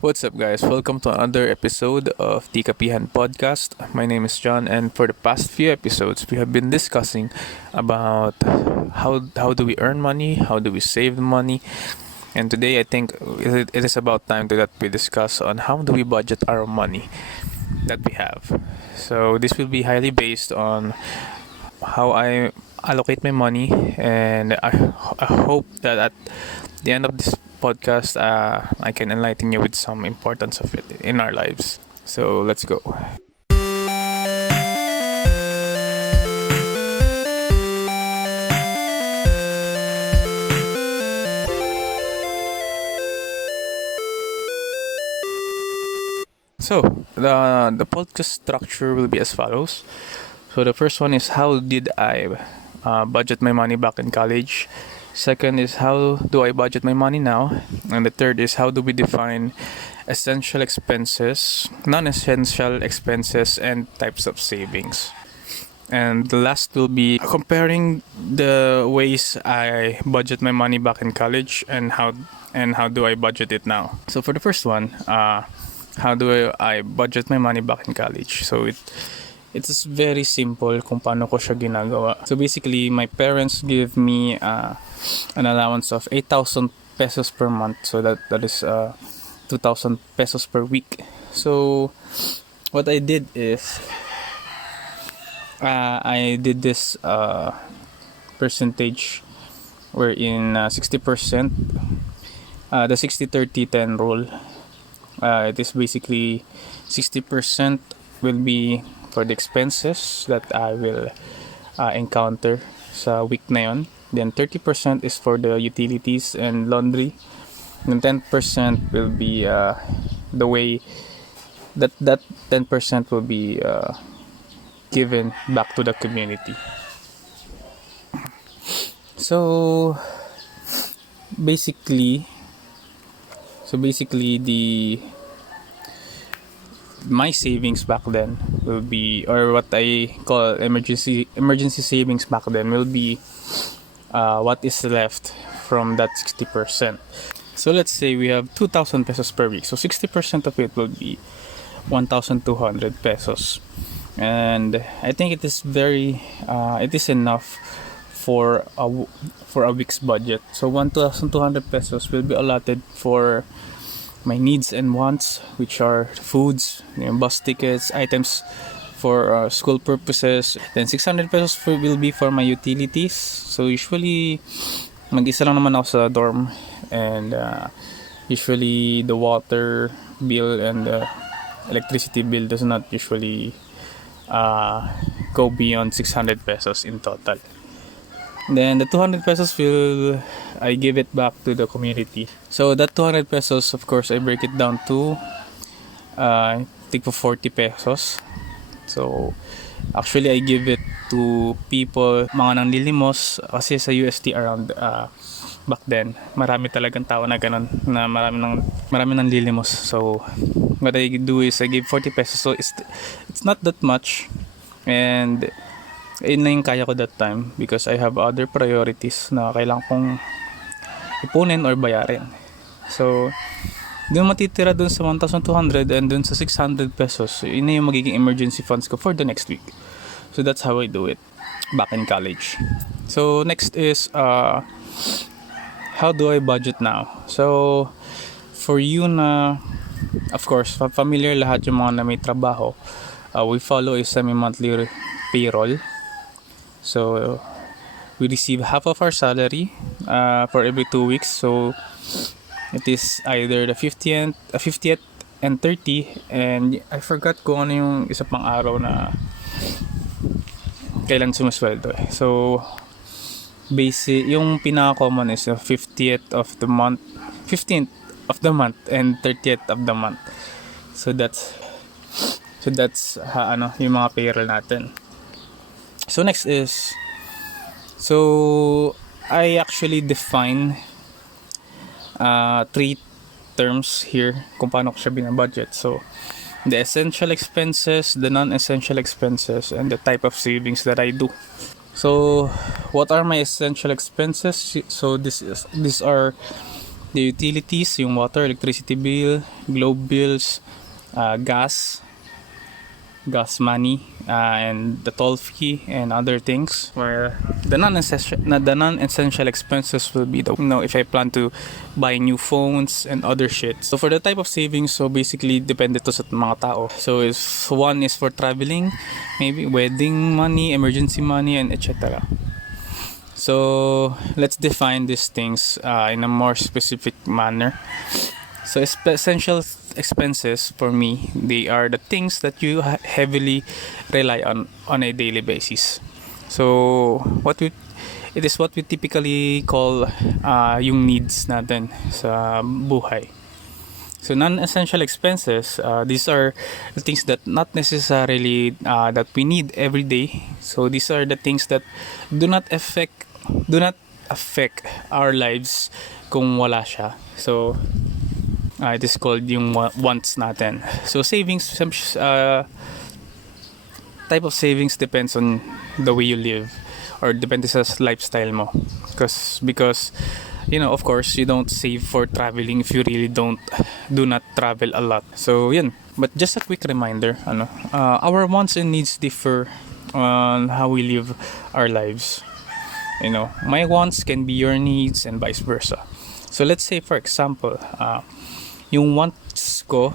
What's up, guys? Welcome to another episode of the Kapihan Podcast. My name is John, and for the past few episodes, we have been discussing about how do we earn money, how do we save money, and today I think it is about time that we discuss on how do we budget our money that we have. So this will be highly based on how I allocate my money, and I hope that at the end of this podcast, I can enlighten you with some importance of it in our lives. So let's go. So the podcast structure will be as follows. So the first one is how did I budget my money back in college. Second is how do I budget my money now, and the third is how do we define essential expenses, non-essential expenses, and types of savings. And the last will be comparing the ways I budget my money back in college and how do I budget it now. So for the first one, how do I budget my money back in college? So it's very simple kung paano ko siya ginagawa. So basically, my parents give me an allowance of 8,000 pesos per month. So that is 2,000 pesos per week. So what I did is I did this percentage wherein 60%, the 60-30-10 rule. It is basically 60% will be for the expenses that I will encounter sa week na yon. Then 30% is for the utilities and laundry. And 10% will be the way that 10% will be given back to the community. So basically the my savings back then will be, or what I call emergency savings back then, will be what is left from that 60%. So let's say we have 2,000 pesos per week. So 60% of it will be 1,200 pesos. And I think it is it is enough for a week's budget. So 1,200 pesos will be allotted for my needs and wants, which are foods, bus tickets, items for school purposes. Then 600 pesos will be for my utilities. So usually mag-isa lang naman ako sa dorm, and usually the water bill and the electricity bill does not usually go beyond 600 pesos in total. Then the 200 pesos I give it back to the community. So that 200 pesos, of course, I break it down to I think for 40 pesos. So actually I give it to people, mga nanglilimos, kasi sa UST around back then, marami talagang tao na ganun, na marami nang lilimos. So what I do is I give 40 pesos. So it's not that much, and yun na yung kaya ko that time because I have other priorities na kailangan kong ipunin or bayarin. So yung matitira dun sa 1,200 and dun sa 600 pesos, yun na yung magiging emergency funds ko for the next week. So that's how I do it back in college. So next is how do I budget now? So for you na, of course, familiar lahat yung mga na may trabaho, we follow a semi-monthly payroll. So we receive half of our salary for every 2 weeks. So it is either the 50th and 30th, and I forgot kung ano yung isa pang araw na kailan sumasweldo. So basic, yung pinaka-common is the 50th of the month, 15th of the month, and 30th of the month. So that's yung mga payroll natin. So next is, so I actually define 3 terms here kung paano ko siya binabudget. So the essential expenses, the non-essential expenses, and the type of savings that I do. So what are my essential expenses? So these are the utilities, yung water, electricity bill, globe bills, gas money, and the toll fee and other things. Where the non-essential expenses will be the, if I plan to buy new phones and other shit. So for the type of savings, so basically depende to sa mga tao. So if one is for traveling, maybe wedding money, emergency money, and etc. So let's define these things in a more specific manner. So essential expenses for me, they are the things that you heavily rely on a daily basis. So it is what we typically call yung needs natin sa buhay. So non-essential expenses, these are the things that not necessarily that we need every day. So these are the things that do not affect our lives kung wala siya. So it is called yung wants natin. So savings, type of savings depends on the way you live, or depends sa lifestyle mo. Because of course, you don't save for traveling if you really do not travel a lot. So yun. But just a quick reminder, our wants and needs differ on how we live our lives. My wants can be your needs and vice versa. So let's say, for example, yung wants ko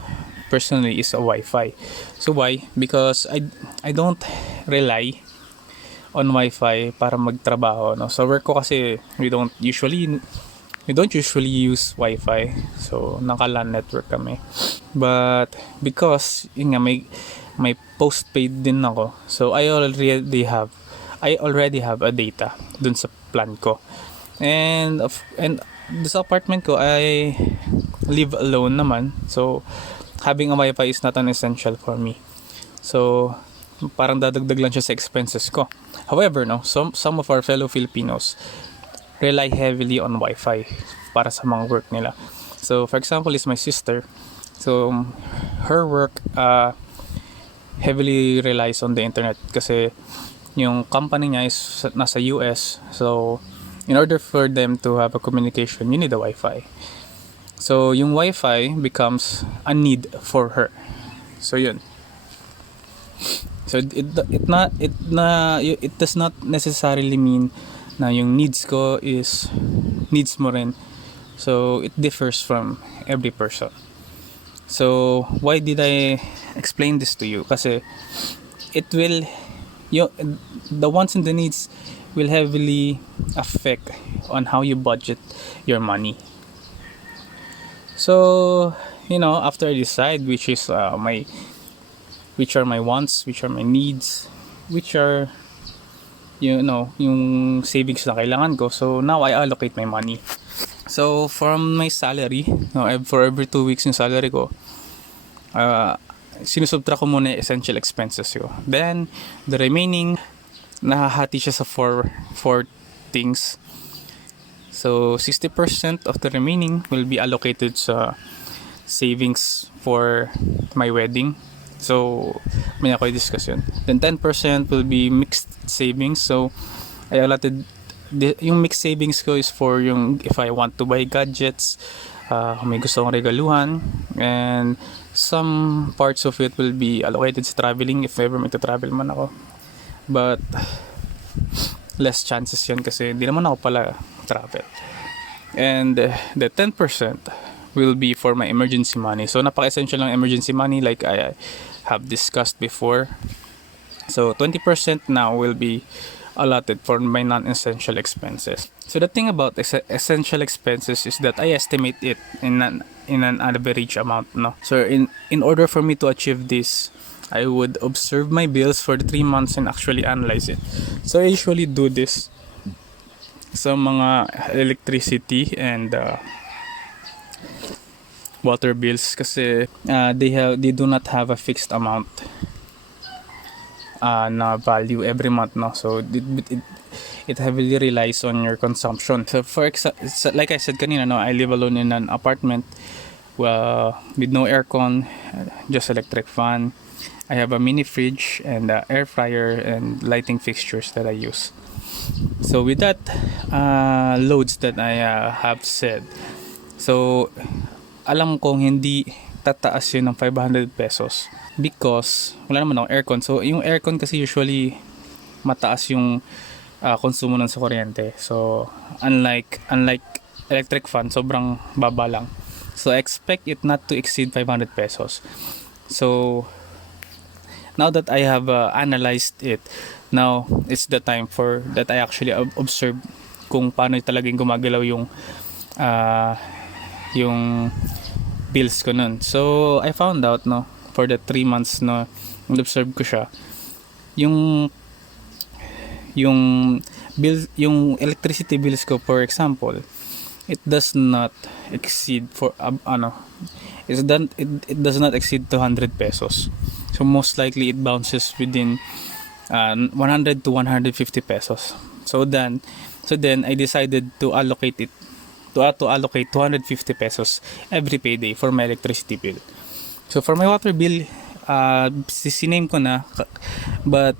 personally is a Wi-Fi. So why? Because I don't rely on Wi-Fi para magtrabaho. No? So work ko kasi we don't usually use Wi-Fi. So naka-LAN network kami. But because may postpaid din ako. So I already have a data dun sa plan ko. And this apartment ko, I live alone naman. So having a Wi-Fi is not an essential for me. So parang dadagdag lang siya sa expenses ko. However, some of our fellow Filipinos rely heavily on Wi-Fi para sa mga work nila. So for example is my sister. So her work heavily relies on the internet kasi yung company niya is nasa US. So in order for them to have a communication, you need a Wi-Fi. So yung Wi-Fi becomes a need for her. So yun. So it does not necessarily mean na yung needs ko is needs mo rin. So it differs from every person. So why did I explain this to you? Kasi the wants and the needs will heavily affect on how you budget your money. So after I decide which are my wants, which are my needs, which are yung savings na kailangan ko, so now I allocate my money. So from my salary, for every 2 weeks yung salary ko, sinusubtract ko muna yung essential expenses ko. Then the remaining, nahahati siya sa four things. So 60% of the remaining will be allocated sa savings for my wedding. So may ako i-discuss yun. Then 10% will be mixed savings. So I allotted yung mixed savings ko is for yung if I want to buy gadgets, kung may gusto kong regaluhan, and some parts of it will be allocated sa traveling if ever magta-travel man ako. But less chances yun kasi hindi naman ako pala travel. And the 10% will be for my emergency money. So napaka-essential ng emergency money like I have discussed before. So 20% now will be allotted for my non-essential expenses. So the thing about essential expenses is that I estimate it in an average amount. So in order for me to achieve this, I would observe my bills for the 3 months and actually analyze it. So I usually do this sa mga electricity and water bills kasi they do not have a fixed amount na value every month. So it heavily relies on your consumption. So like I said kanina, I live alone in an apartment with no aircon, just electric fan. I have a mini fridge and air fryer and lighting fixtures that I use. So with that loads that I have said, So, alam kong hindi tataas yun ng 500 pesos because wala naman akong aircon. So, yung aircon kasi usually mataas yung konsumo nun sa kuryente. So, unlike electric fan, sobrang baba lang. So, I expect it not to exceed 500 pesos. So, now that I have analyzed it, now it's the time for that I actually observe kung paano talagang gumagalaw yung bills ko nun. So, I found out, no, for the 3 months na observe ko siya, yung yung electricity bills ko, for example, it does not exceed it does not exceed 200 pesos. So most likely it bounces within 100 to 150 pesos. So then I decided to allocate 250 pesos every payday for my electricity bill. So for my water bill, siname ko na, but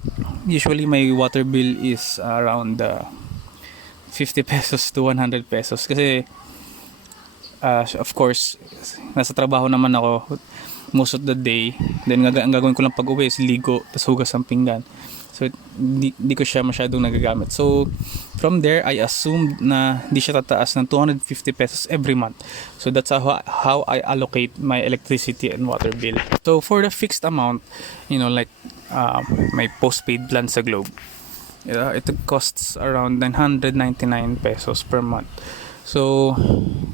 usually my water bill is around 50 pesos to 100 pesos kasi of course nasa trabaho naman ako most of the day. Then ang gagawin ko lang pag uwi is ligo tapos hugas ng pinggan. So di ko siya masyadong nagagamit. So from there I assumed na di siya tataas ng 250 pesos every month. So that's how I allocate my electricity and water bill. So for the fixed amount, like my postpaid plan sa Globe, it costs around 999 pesos per month. So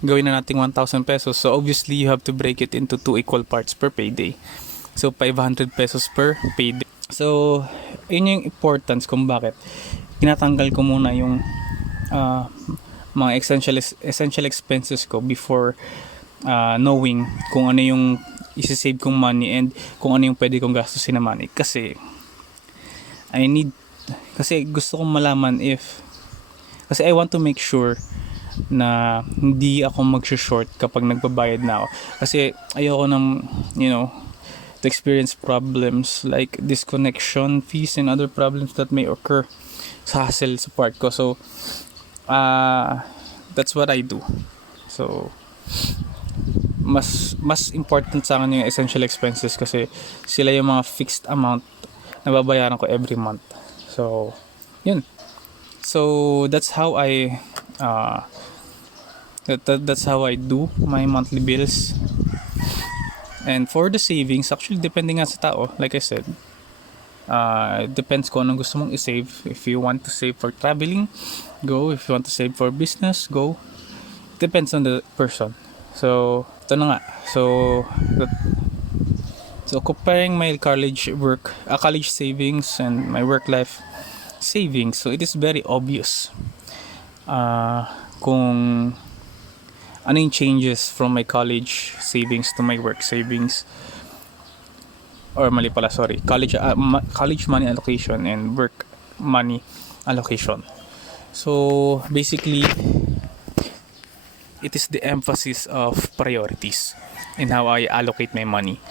gawin na natin 1,000 pesos. So obviously you have to break it into 2 equal parts per payday. So 500 pesos per payday. So yun yung importance kung bakit tinatanggal ko muna yung mga essential expenses ko before knowing kung ano yung isi-save kong money and kung ano yung pwede kong gastusin na money. Kasi gusto kong malaman kasi I want to make sure na hindi ako mag-short kapag nagbabayad na ako. Kasi ayoko ng, to experience problems like disconnection fees and other problems that may occur sa hassle sa part ko. So, that's what I do. So, mas important sa akin yung essential expenses kasi sila yung mga fixed amount na babayaran ko every month. So, yun. So, that's how I that's how I do my monthly bills. And for the savings, actually depending nga sa tao, like I said, it depends kung anong gusto mong i-save. If you want to save for traveling, go. If you want to save for business, go. It depends on the person. So, ito na nga. So comparing my college savings and my work life savings, so it is very obvious kung ano yung changes from my college savings to my work savings, or mali pala, sorry, college money allocation and work money allocation. So basically it is the emphasis of priorities in how I allocate my money.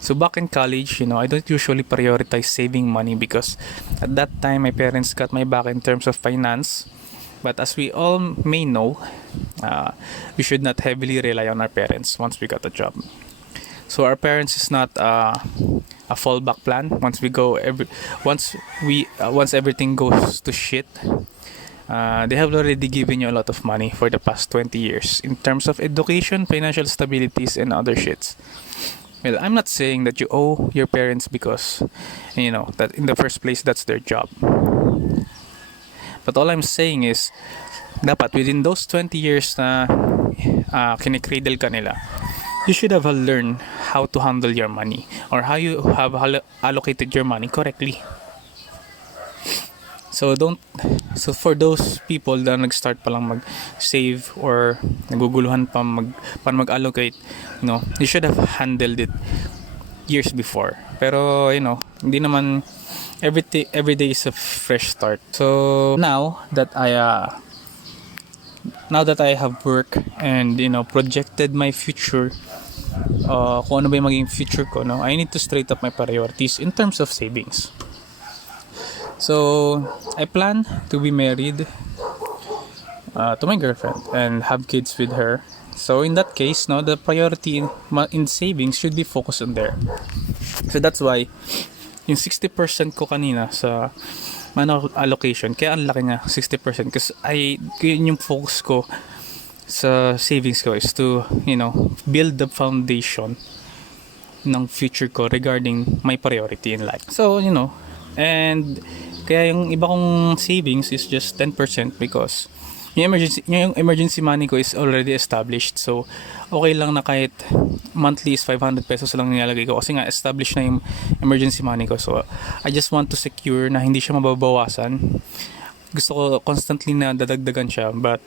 So back in college, I don't usually prioritize saving money because at that time my parents got my back in terms of finance. But as we all may know, we should not heavily rely on our parents once we got a job. So our parents is not a fallback plan. Once everything goes to shit, they have already given you a lot of money for the past 20 years in terms of education, financial stabilities, and other shits. Well, I'm not saying that you owe your parents because, that in the first place that's their job. But all I'm saying is, dapat within those 20 years na kinikradle ka nila, you should have learned how to handle your money or how you have allocated your money correctly. So for those people na nag-start pa lang mag-save or naguguluhan pa paano mag-allocate, you should have handled it years before. Pero hindi naman every day is a fresh start. So now that I have work and projected my future, kung ano ba yung maging future ko, I need to straight up my priorities in terms of savings. So I plan to be married to my girlfriend and have kids with her So in that case, no, the priority in savings should be focused on there. So that's why yung 60% ko kanina sa allocation, kaya ang laki niya 60% kasi yun yung focus ko sa savings ko is to, build the foundation ng future ko regarding my priority in life. So, and kaya yung iba kong savings is just 10% because yung emergency money ko is already established. So, okay lang na kahit monthly is 500 pesos lang nilalagay ko kasi nga established na yung emergency money ko. So, I just want to secure na hindi siya mababawasan. Gusto ko constantly na dadagdagan siya, but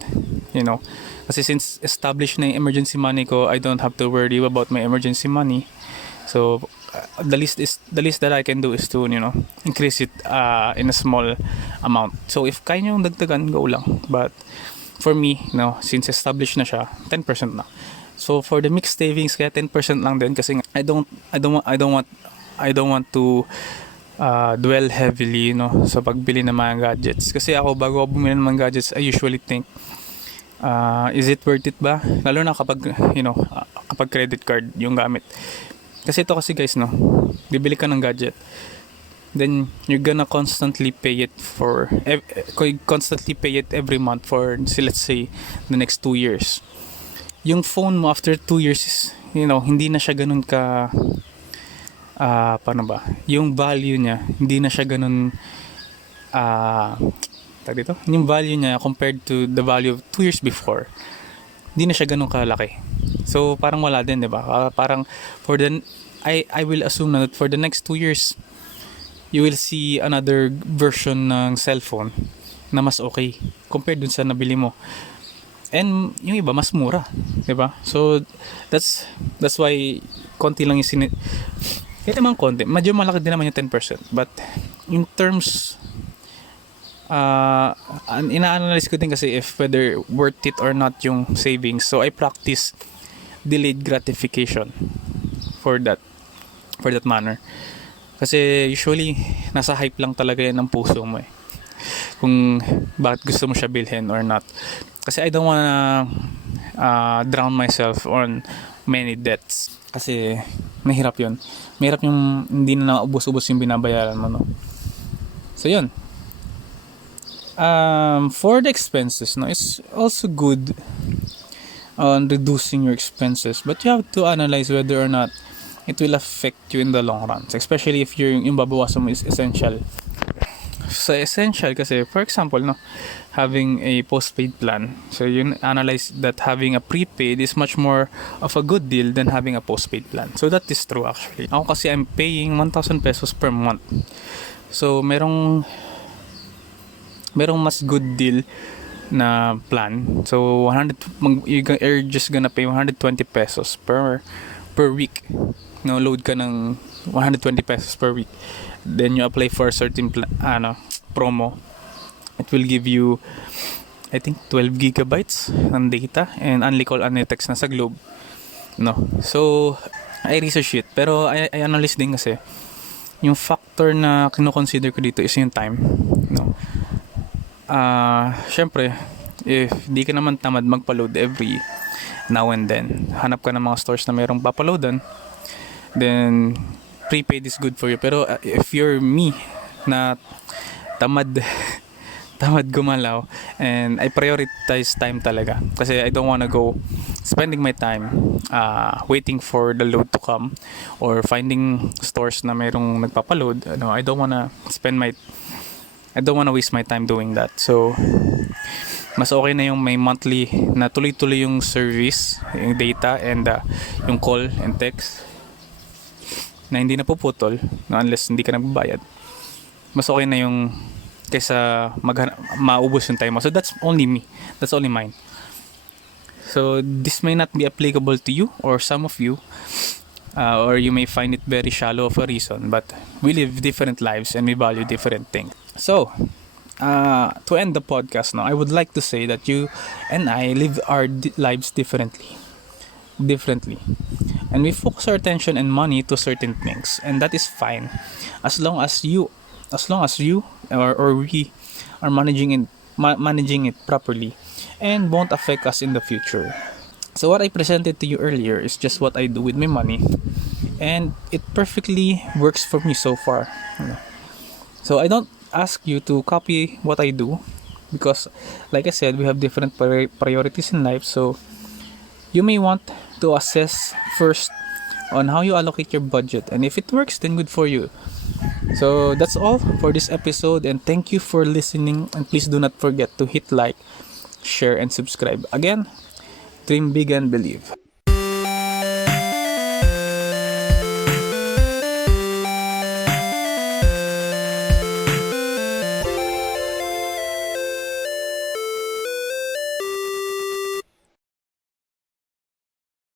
kasi since established na yung emergency money ko, I don't have to worry about my emergency money. So the least that I can do is to increase it in a small amount. So if kaya nyo dagdagan, go lang, but for me, since established na siya, 10% na. So for the mixed savings, kaya 10% lang din kasi I don't want to dwell heavily sa pagbili ng mga gadgets. Kasi ako, bago ako bumili ng mga gadgets, I usually think, is it worth it ba? Lalo na kapag credit card yung gamit. Kasi ito kasi guys, bibili ka ng gadget, then you're gonna constantly pay it every month for, let's say, the next 2 years. Yung phone mo after 2 years is, hindi na siya ganun ka paano ba? Yung value niya, hindi na siya ganun yung value niya compared to the value of 2 years before, hindi na siya ganun kalaki. So parang wala din, 'di ba? Parang I will assume na that for the next 2 years you will see another version ng cellphone na mas okay compared dun sa nabili mo. And yung iba mas mura, 'di ba? So that's why konti lang yung kahit naman konti, medyo malaki din naman yung 10%. But in terms ina-analyze ko din kasi if whether worth it or not yung savings. So I practice delayed gratification for that manner. Kasi usually nasa hype lang talaga yan ng puso mo kung bakit gusto mo siya bilhin or not. Kasi I don't wanna drown myself on many debts. Kasi mahirap yun. Mahirap yung hindi na ubos-ubos yung binabayaran mo, So yun. For the expenses, it's also good on reducing your expenses, but you have to analyze whether or not it will affect you in the long run, especially if yung babawasan mo is essential. So essential kasi, for example, having a postpaid plan, so you analyze that having a prepaid is much more of a good deal than having a postpaid plan. So that is true actually. Ako kasi I'm paying 1,000 pesos per month. So merong mas good deal na plan. So you're just gonna pay 120 pesos per week. Load ka ng 120 pesos per week. Then you apply for a certain promo. It will give you, I think, 12 gigabytes ng data and only call, only text na sa globe. So I research it, pero I analyze din kasi yung factor na kino-consider ko dito is yung time. Syempre, if di ka naman tamad magpa-load every now and then, hanap ka ng mga stores na mayroong papaloadan, then prepaid is good for you. Pero if you're me na tamad gumalaw, and I prioritize time talaga kasi I don't wanna go spending my time waiting for the load to come or finding stores na mayroong nagpapaload. I don't wanna waste my time doing that. So mas okay na yung may monthly na tuloy-tuloy yung service, yung data and yung call and text na hindi na puputol unless hindi ka nagbabayad. Mas okay na yung kaysa maubos yung time mo. So that's only me. That's only mine. So this may not be applicable to you or some of you, or you may find it very shallow of a reason, but we live different lives and we value different things. So to end the podcast now, I would like to say that you and I live our lives differently, and we focus our attention and money to certain things, and that is fine as long as you or we are managing it properly and won't affect us in the future. So what I presented to you earlier is just what I do with my money, and it perfectly works for me so far. So I don't ask you to copy what I do, because like I said, we have different priorities in life. So you may want to assess first on how you allocate your budget, and if it works, then good for you. So that's all for this episode, and thank you for listening, and please do not forget to hit like, share, and subscribe. Again, dream big and believe.